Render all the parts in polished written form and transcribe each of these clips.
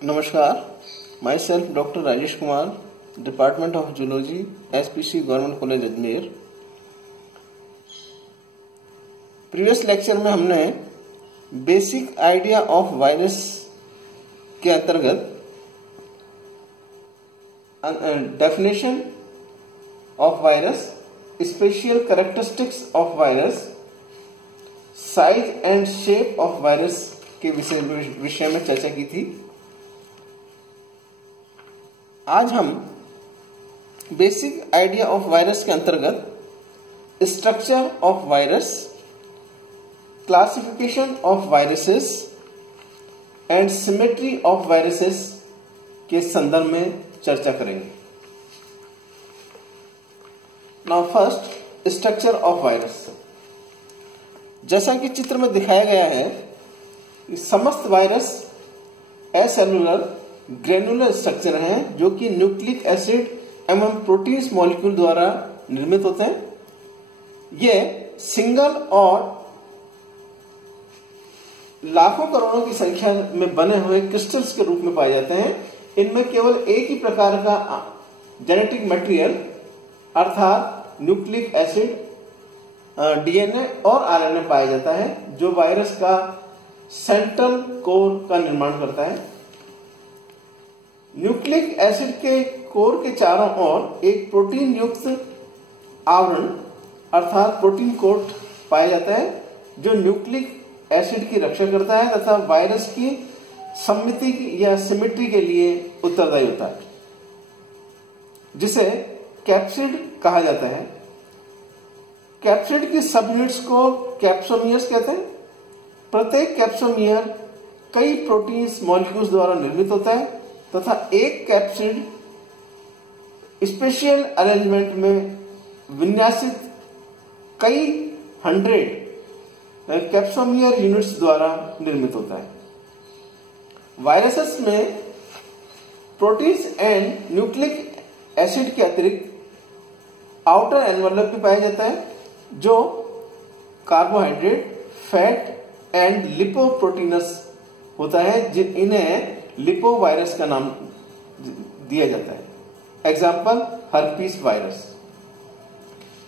नमस्कार, my self doctor Rajesh Kumar, department of zoology, SPC government college Ajmer. Previous lecture में हमने basic idea of virus के अंतर्गत definition of virus, special characteristics of virus, size and shape of virus के विषय में चर्चा की थी। आज हम बेसिक आइडिया ऑफ वायरस के अंतर्गत structure of virus, classification of viruses and symmetry of viruses के संदर्भ में चर्चा करेंगे। Now first, structure of virus. जैसा कि चित्र में दिखाया गया है, समस्त वायरस एसेलुलर ग्रेनुलर स्ट्रक्चर हैं जो कि न्यूक्लिक एसिड एवं प्रोटीन्स मॉलिक्यूल द्वारा निर्मित होते हैं। ये सिंगल और लाखों करोड़ों की संख्या में बने हुए क्रिस्टल्स के रूप में पाए जाते हैं। इनमें केवल एक ही प्रकार का जेनेटिक मटेरियल अर्थात न्यूक्लिक एसिड, डीएनए और आरएनए पाया जाता है जो वायरस का सेंट्रल कोर का निर्माण करता है। न्यूक्लिक एसिड के कोर के चारों ओर एक प्रोटीन युक्त आवरण अर्थात प्रोटीन कोट पाया जाता है जो न्यूक्लिक एसिड की रक्षा करता है तथा वायरस की सममिति या सिमेट्री के लिए उत्तरदायी होता है, जिसे कैप्सिड कहा जाता है। कैप्सिड की सब यूनिट्स को कैप्सोमियर्स कहते हैं। प्रत्येक कैप्सोमियर कई प्रोटीन्स मॉलिक्यूल्स द्वारा निर्मित होता है तथा एक कैप्सिड स्पेशल अरेंजमेंट में विन्यासित कई 100 कैप्सोमियर यूनिट्स द्वारा निर्मित होता है। वायरसेस में प्रोटीन्स एंड न्यूक्लिक एसिड के अतिरिक्त आउटर एनवेलप भी पाया जाता है जो कार्बोहाइड्रेट, फैट एंड लिपोप्रोटीनस होता है, इन्हें लिपोवायरस का नाम दिया जाता है। Example, herpes virus.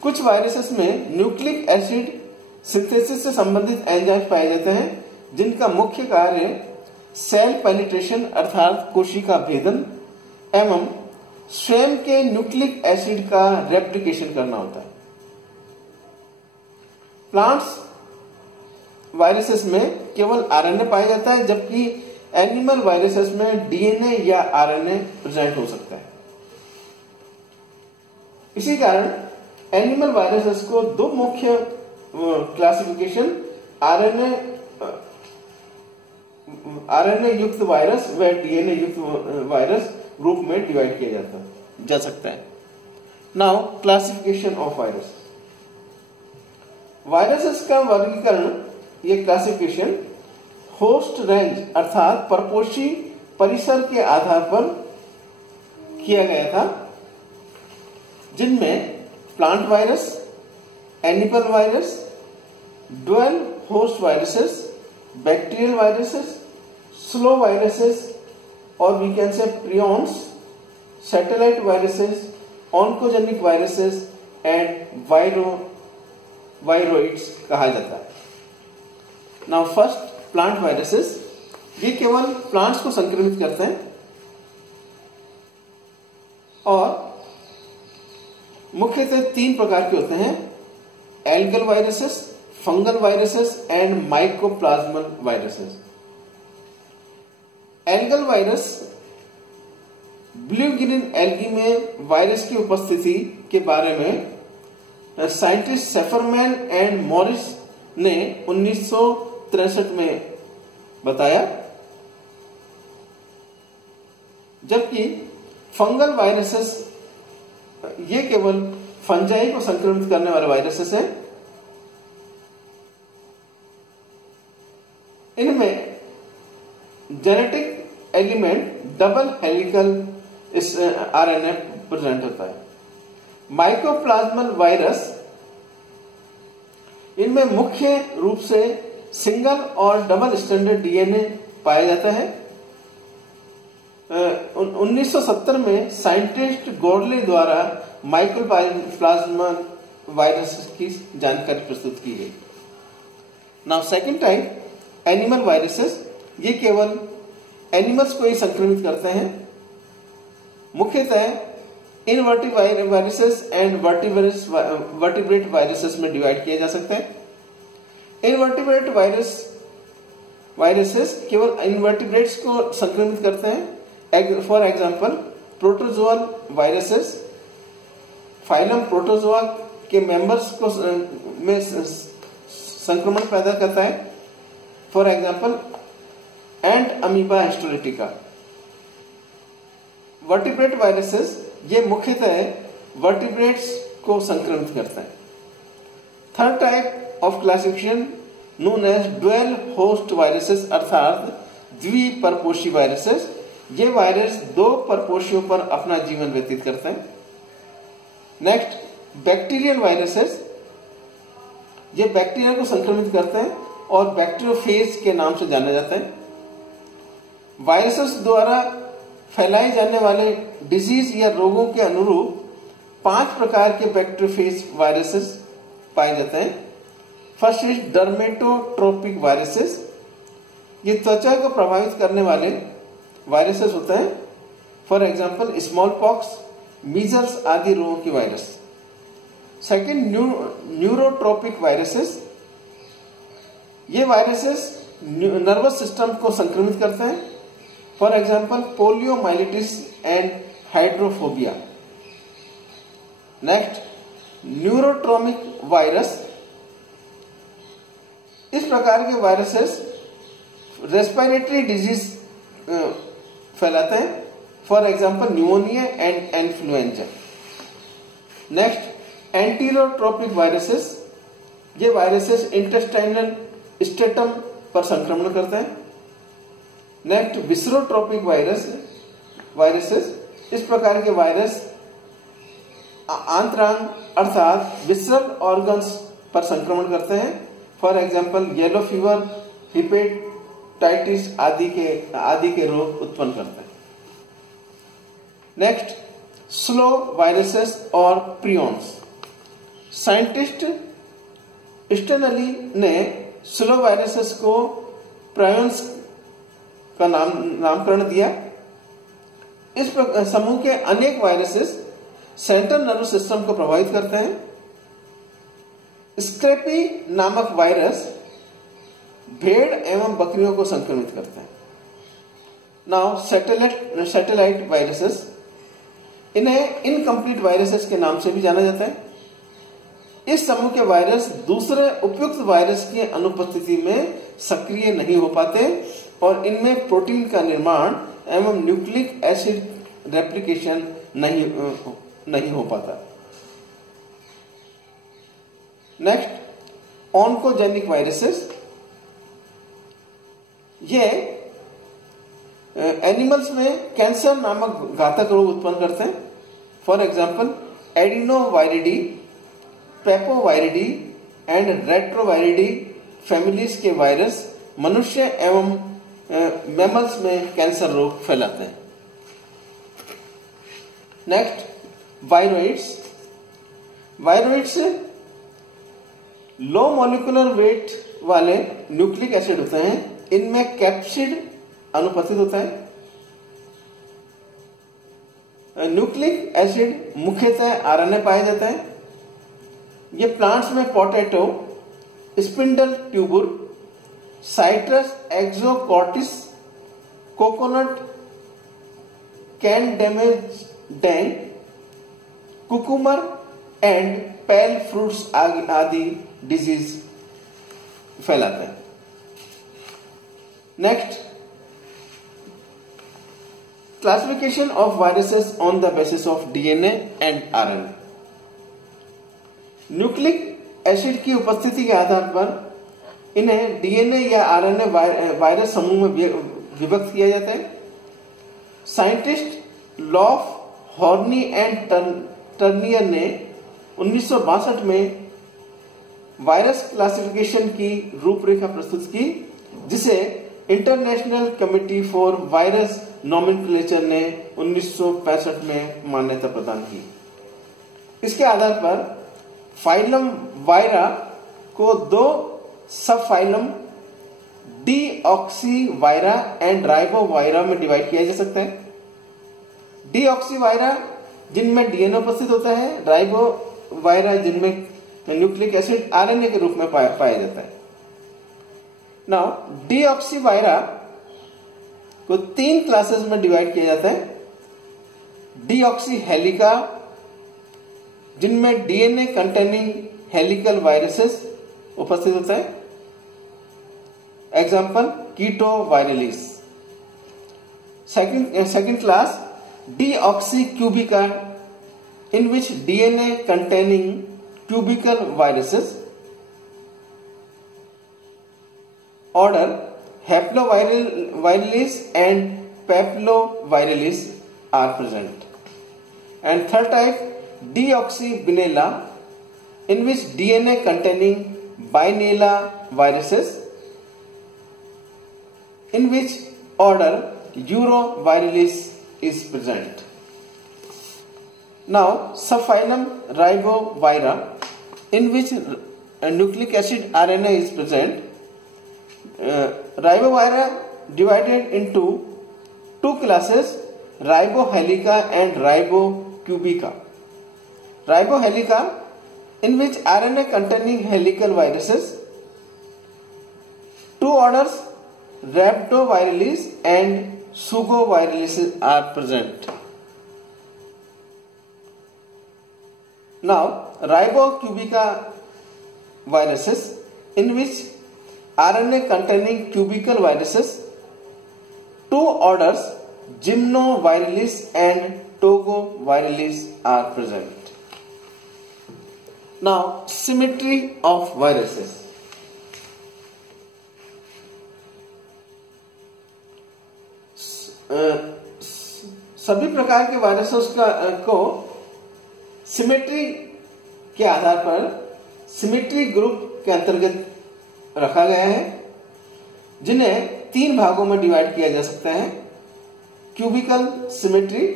कुछ वायरसेस में न्यूक्लिक एसिड सिंथेसिस से संबंधित एंजाइम पाए जाते हैं जिनका मुख्य कार्य सेल पेनिट्रेशन अर्थात कोशिका भेदन एवं स्वयं के न्यूक्लिक एसिड का रेप्लिकेशन करना होता है। प्लांट्स वायरसेस में केवल आरएनए पाया जाता है जबकि एनिमल वायरसेस में डीएनए या आरएनए प्रेजेंट हो सकता है। इसी कारण एनिमल वायरसेस को दो मुख्य क्लासिफिकेशन आरएनए युक्त वायरस व डीएनए युक्त वायरस ग्रुप में डिवाइड किया जा सकता है। Now classification of virus. Viruses का वर्गीकरण, ये क्लासिफिकेशन होस्ट रेंज अर्थात परपोषी परिसर के आधार पर किया गया था, जिनमें plant virus, animal virus, dual host viruses, bacterial viruses, slow viruses और we can say prions, satellite viruses, oncogenic viruses and viroids कहा जाता है। Now first, plant viruses. ये केवल प्लांट्स को संक्रमित करते हैं और मुख्यतः 3 प्रकार के होते हैं: algal viruses, fungal viruses and mycoplasmal viruses. Algal virus blue green algae में वायरस की उपस्थिति के बारे में साइंटिस्ट सेफरमैन एंड मॉरिस ने 1963 में बताया, जबकि फंगल वायरसेस ये केवल फंजाई को संक्रमित करने वाले वायरसेस हैं। इनमें genetic element double helical RNA present होता है। माइकोप्लाज्मल वायरस, इनमें मुख्य रूप से सिंगल और डबल स्टैंडर्ड डीएनए पाया जाता है। 1970 में साइंटिस्ट गोरले द्वारा माइकोप्लाज्मा वायरस की जानकारी प्रस्तुत की गई। Now second type animal viruses, ये केवल एनिमल्स को ही संक्रमित करते हैं। मुख्यतः invertebrate viruses and vertebrate viruses में डिवाइड किया जा सकता है। इनवर्टिब्रेट वायरसेस केवल इनवर्टिब्रेट्स को संक्रमित करते हैं। For example protozoal viruses phylum protozoa के मेंबर्स को में संक्रमण पैदा करता है। For example entamoeba histolytica. Vertebrate viruses ये मुख्यतः वर्टिब्रेट्स को संक्रमित करता है। Third type of classification known as dual host viruses अर्थात द्विपरपोषी वायरसेस। ये वायरस दो परपोषियों पर अपना जीवन व्यतीत करते हैं। नेक्स्ट बैक्टीरियल वायरसेस, ये बैक्टीरिया को संक्रमित करते हैं और बैक्टीरियोफेज के नाम से जाने जाते हैं। वायरसेस द्वारा फैलाए जाने वाले डिजीज या रोगों के अनुरूप 5 प्रकार के बैक्टीरियोफेज वायरसेस पाए जाते हैं। फर्स्ट इज डर्मेटोट्रोपिक वायरसेस, ये त्वचा को प्रभावित करने वाले वायरसेस होते हैं। For example smallpox, measles आदि रोगों की वायरस। सेकंड न्यूरोट्रोपिक वायरसेस, ये वायरसेस नर्वस सिस्टम को संक्रमित करते हैं। For example poliomyelitis and hydrophobia. Next pneumotropic virus, इस प्रकार के वायरसेस रेस्पिरेटरी डिजीज फैलाते हैं। For example pneumonia and influenza. Next enterotropic viruses, ये वायरसेस इंटेस्टाइनल स्टेटम पर संक्रमण करते हैं। नेक्स्ट विसरोट्रोपिक वायरसेस, इस प्रकार के वायरस आंतरांग अर्थात विसरल ऑर्गन्स पर संक्रमण करते हैं। For example yellow fever, hepatitis आदि के रोग उत्पन्न करते हैं। नेक्स्ट स्लो वायरसेस और प्रियॉन्स। साइंटिस्ट स्टेनली ने स्लो वायरसेस को प्रायोन्स का नामकरण दिया। इस समूह के अनेक वायरसेस सेंट्रल नर्वस सिस्टम को प्रभावित करते हैं। स्क्रैपी नामक वायरस भेड़ एवं बकरियों को संक्रमित करते हैं। नाउ सैटेलाइट वायरसेस, इन्हें इनकम्प्लीट वायरसेस के नाम से भी जाना जाता है। इस समूह के वायरस दूसरे उपयुक्त वायरस की अनुपस्थिति में सक्रिय नहीं हो पाते और इनमें प्रोटीन का निर्माण एवं न्यूक्लिक एसिड रेप्लिकेशन नहीं हो पाता। नेक्स्ट ऑन्कोजेनिक वायरसेस, ये एनिमल्स में कैंसर नामक घातक रोग उत्पन्न करते हैं। फॉर एग्जांपल एडिनोवायरिडी, पेपोवायरिडी एंड रेट्रोवायरिडी फैमिलीज के वायरस मनुष्य एवं मैमल्स में कैंसर रोग फैलाते हैं। Next viroids low molecular weight वाले न्यूक्लिक एसिड होते हैं। इनमें कैप्सिड अनुपस्थित होता है। न्यूक्लिक एसिड मुख्यतः आरएनए पाया जाता है। ये प्लांट्स में potato, spindle tuber, citrus exocortis, coconut, कैनडेमेडेन, कुकुमर एंड पेल फ्रूट्स आदि डिजीज फैलाते हैं। Next classification of viruses on the basis of DNA and RNA. Nucleic acid की उपस्थिति के आधार पर इन्हें डीएनए या आरएनए वायरस समूह में विभक्त किया जाता है। साइंटिस्ट लॉफ, हॉर्नी एंड टर्नियर ने 1962 में वायरस क्लासिफिकेशन की रूपरेखा प्रस्तुत की, जिसे international committee for virus nomenclature ने 1965 में मान्यता प्रदान की। इसके आधार पर फाइलम वायरा को दो सब फाइलम डीऑक्सीवायरा एंड राइबोवायरा में डिवाइड किया जा सकता है। डीऑक्सीवायरा जिनमें डीएनए उपस्थित होता है, राइबोवायरा जिनमें न्यूक्लिक एसिड आरएनए के रूप में पाया जाता है। नाउ डीऑक्सीवायरा को 3 क्लासेस में डिवाइड किया जाता है। डीऑक्सी हेलिका जिनमें डीएनए कंटेनिंग हेलिकल वायरसेस उपस्थित होता है, एग्जाम्पल कीटो वायरलिस। Second class deoxycubica in which DNA containing cubical viruses order Haplovirulis and Papillovirulis are present. And third type deoxybinella in which DNA containing binella viruses in which order Urovirulis is present. Now subphylum Ribovira in which nucleic acid RNA is present. Ribovira divided into 2 classes, Ribohelica and Ribocubica. Ribohelica in which RNA containing helical viruses, 2 orders Rhabdovirulis and Sugovirulis are present. Now Ribocubica viruses in which RNA containing cubical viruses, 2 orders Gymnovirulis and Togovirulis are present. Now symmetry of viruses. सभी प्रकार के viruses को symmetry के आधार पर symmetry group के अंतर्गत रखा गया है, जिन्हें 3 भागों में डिवाइड किया जा सकता है। Cubical symmetry,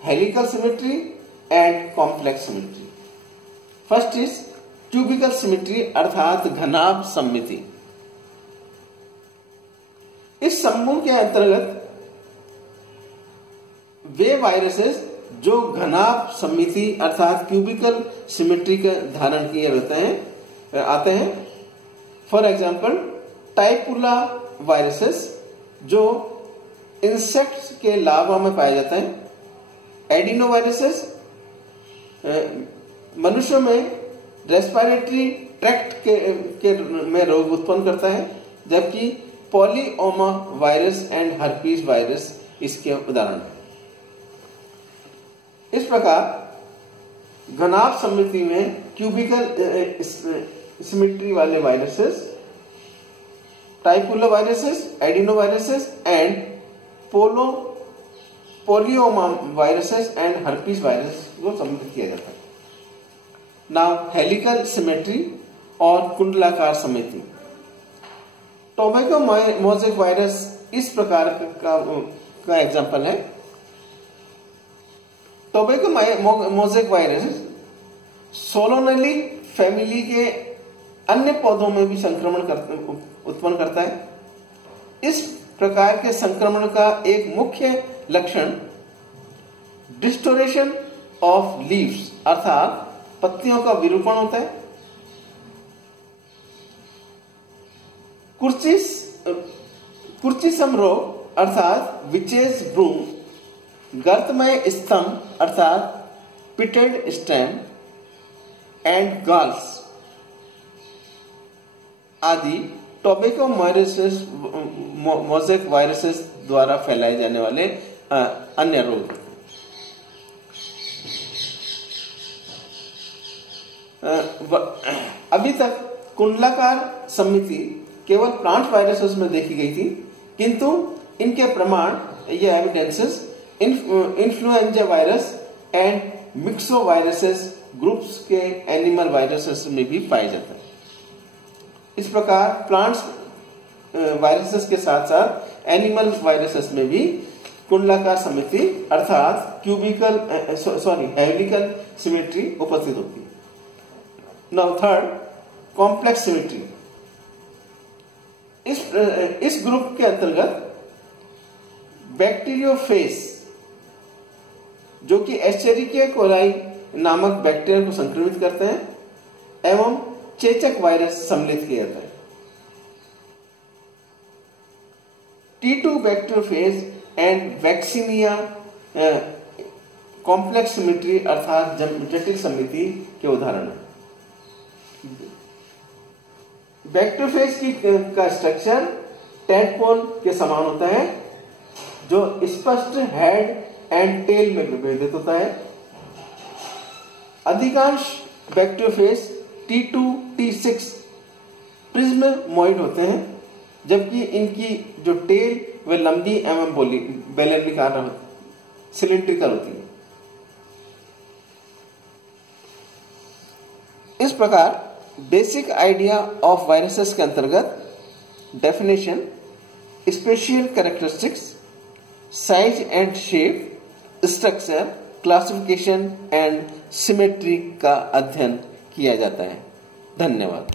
helical symmetry and complex symmetry. First is cubical symmetry अर्थात घनाभ सममिति। इस समूह के अंतर्गत वे वायरसेस जो घनाभ सममिति अर्थात क्यूबिकल सिमेट्री का धारण किए आते हैं। फॉर एग्जाम्पल टाइपुला वायरसेस जो इंसेक्ट्स के लार्वा में पाया जाता है। एडिनोवायरसेस मनुष्यों में रेस्पिरेटरी ट्रैक्ट में रोग उत्पन्न करता है, जबकि polyoma virus and herpes virus इसके उदाहरण हैं। इस प्रकार घनाभ सममिति में क्यूबिकल सिमेट्री वाले viruses, tipula viruses, adenoviruses and polyoma viruses and herpes virus को सम्मिलित किया जाता है। नाउ हेलिकल सिमेट्री और कुंडलाकार समिति। टोबैको मोज़ेक वायरस इस प्रकार का एग्जाम्पल है। टोबैको मोज़ेक वायरस सोलोनेली फैमिली के अन्य पौधों में भी संक्रमण उत्पन्न करता है। इस प्रकार के संक्रमण का एक मुख्य लक्षण डिस्टोरेशन ऑफ लीव्स अर्थात पत्तियों का विरूपण होता है। कुर्चिसम रोग अर्थात विचेज ब्रूम, गर्तमय स्तंभ अर्थात पिटेड स्टेम एंड गाल्स आदि टोबैको मोज़ेक वायरसेस द्वारा फैलाए जाने वाले अन्य रोग। अभी तक कुंडलाकार समिति केवल प्लांट वायरसेस में देखी गई थी, किंतु इनके प्रमाण या evidences influenza virus and myxo viruses groups के एनिमल वायरसेस में भी पाए जाते हैं। इस प्रकार प्लांट्स वायरसेस के साथ साथ एनिमल वायरसेस में भी कुंडलाकार समिति अर्थात हेलिकल सिमेट्री उपस्थित होती है। Now third, complex symmetry. इस ग्रुप के अंतर्गत बैक्टीरियोफेज जो कि एस्चेरिकिया कोलाई नामक बैक्टीरिया को संक्रमित करते हैं एवं चेचक वायरस सम्मिलित किया जाता है। T2 bacteriophage and vaccinia complex symmetry अर्थात जटिल समिति के उदाहरण है। बैक्टीरियोफेज का स्ट्रक्चर टेडपोल के समान होता है जो स्पष्ट हेड एंड टेल में विभेदित होता है। अधिकांश बैक्टीरियोफेज T2, T6 प्रिज्मोइड होते हैं जबकि इनकी जो टेल वे लंबी एवं बेलनाकार सिलिंड्रिकल होती है। इस प्रकार बेसिक आइडिया ऑफ वायरसेस के अंतर्गत definition, special characteristics, size and shape, structure, classification and symmetry का अध्ययन किया जाता है। धन्यवाद।